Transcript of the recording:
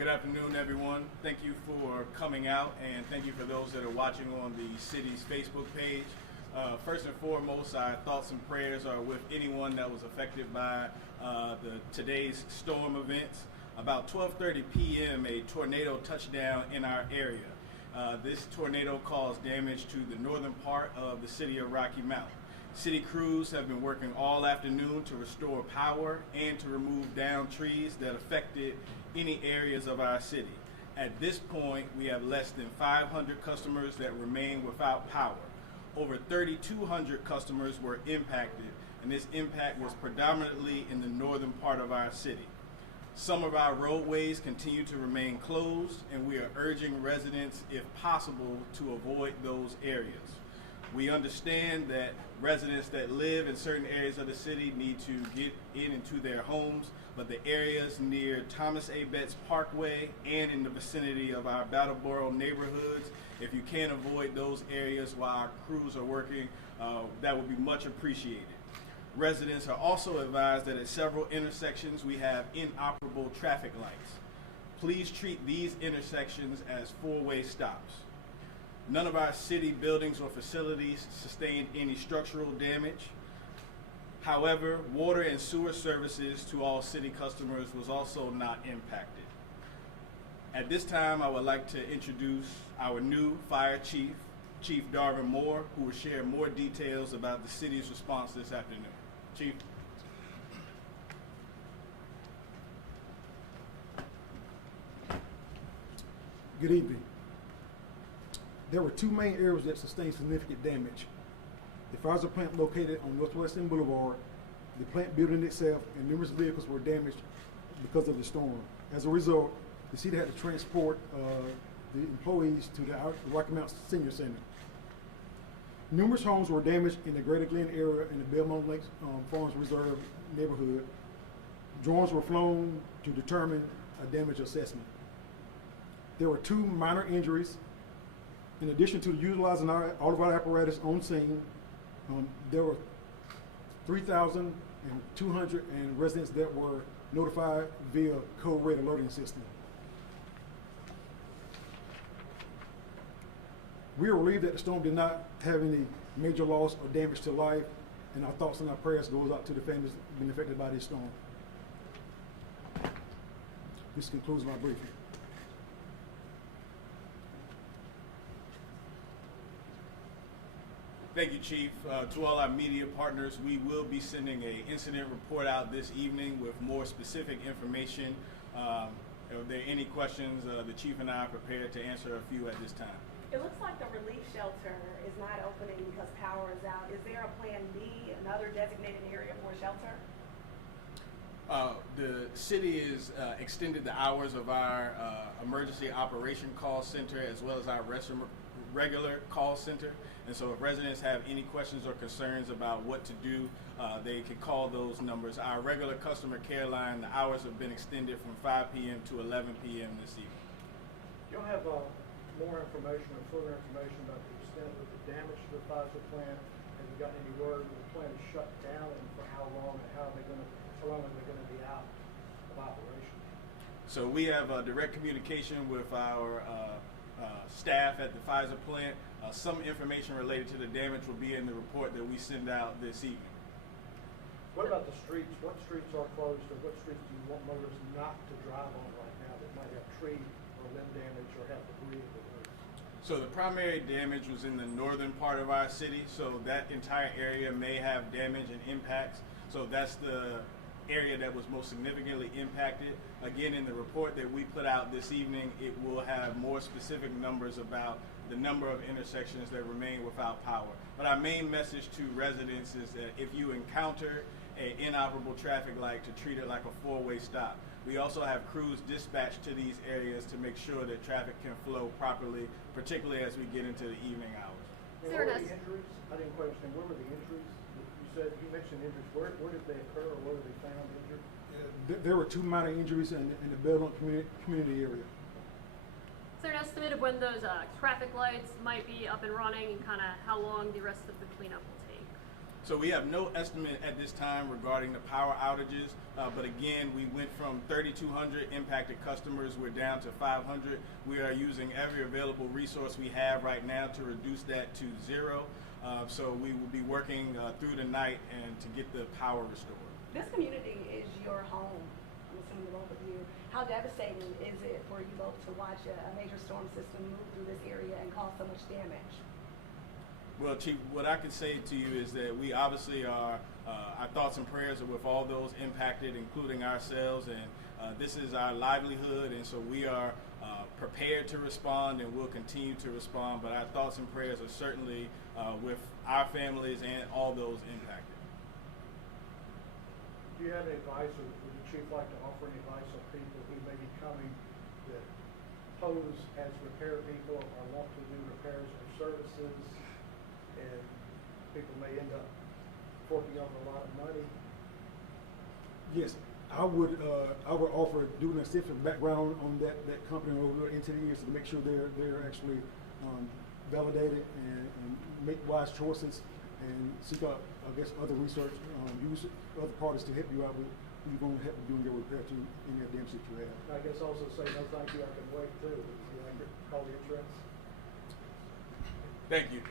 Good afternoon, everyone. Thank you for coming out, and thank you for those that are watching on the city's Facebook page. First and foremost, our thoughts and prayers are with anyone that was affected by today's storm events. About 12:30 p.m., a tornado touched down in our area. This tornado caused damage to the northern part of the city of Rocky Mount. City crews have been working all afternoon to restore power and to remove down trees that affected any areas of our city. At this point, we have less than 500 customers that remain without power. Over 3,200 customers were impacted, and this impact was predominantly in the northern part of our city. Some of our roadways continue to remain closed, and we are urging residents, if possible, to avoid those areas. We understand that residents that live in certain areas of the city need to get into their homes, but the areas near Thomas A. Betts Parkway and in the vicinity of our Brattleboro neighborhoods, if you can avoid those areas while our crews are working, that would be much appreciated. Residents are also advised that at several intersections we have inoperable traffic lights. Please treat these intersections as four-way stops. None of our city buildings or facilities sustained any structural damage. However, water and sewer services to all city customers was also not impacted. At this time, I would like to introduce our new fire chief, Chief Darvin Moore, who will share more details about the city's response this afternoon. Chief. Good evening. There were two main areas that sustained significant damage. The Pfizer plant located on Northwestern Boulevard, the plant building itself, and numerous vehicles were damaged because of the storm. As a result, the city had to transport the employees to the Rocky Mount Senior Center. Numerous homes were damaged in the Greater Glen area in the Belmont Lakes Farms Reserve neighborhood. Drones were flown to determine a damage assessment. There were two minor injuries. In addition to utilizing all of our apparatus on scene, there were 3,200 residents that were notified via code red alerting system. We are relieved that the storm did not have any major loss or damage to life, and our thoughts and our prayers goes out to the families being affected by this storm. This concludes my briefing. Thank you, Chief. To all our media partners, we will be sending an incident report out this evening with more specific information. If there are any questions, the Chief and I are prepared to answer a few at this time. It looks like the relief shelter is not opening because power is out. Is there a plan B, another designated area for a shelter? The city has extended the hours of our emergency operation call center as well as our regular call center. And so if residents have any questions or concerns about what to do, they can call those numbers. Our regular customer care line, the hours have been extended from 5 p.m. to 11 p.m. this evening. You'll have more information or further information about the extent of the damage to the Pfizer plant. Have you gotten any word that the plant is shut down and for how long, and how long are they going to be out of operation? So we have direct communication with our staff at the Pfizer plant. Some information related to the damage will be in the report that we send out this evening. What about the streets? What streets are closed, or what streets do you want motorists not to drive on right now that might have tree or limb damage or have debris in the roads? So the primary damage was in the northern part of our city, so that entire area may have damage and impacts. So that's the area that was most significantly impacted. Again, in the report that we put out this evening, it will have more specific numbers about the number of intersections that remain without power. But our main message to residents is that if you encounter an inoperable traffic light, to treat it like a four-way stop. We also have crews dispatched to these areas to make sure that traffic can flow properly, particularly as we get into the evening hours. And where were the injuries? I didn't quite understand. Where were the injuries? You mentioned injuries. Where did they occur, or where were they found injured? There were two minor injuries in the Belmont community area. Is there an estimate of when those traffic lights might be up and running, and kind of how long the rest of the cleanup will take? So we have no estimate at this time regarding the power outages, but again, we went from 3,200 impacted customers, we're down to 500. We are using every available resource we have right now to reduce that to 0. So we will be working through the night and to get the power restored. This community is your home, I'm assuming the both of you. How devastating is it for you both to watch a major storm system move through this area and cause so much damage? Well, Chief, what I can say to you is that we obviously are, our thoughts and prayers are with all those impacted, including ourselves, and this is our livelihood, and so we are prepared to respond and will continue to respond, but our thoughts and prayers are certainly with our families and all those impacted. Do you have any advice, or would the chief like to offer any advice on people who may be coming that pose as repair people or want to do repairs or services, and people may end up forking over a lot of money? Yes, I would offer doing a extensive background on that company over into the years to make sure they're actually validated and make wise choices and seek out, I guess, other research, use other parties to help you out with who you're going to help doing your repair to any of the damage that you have. I guess also say no thank you, I can wait too. Would you like to call the insurance? Thank you.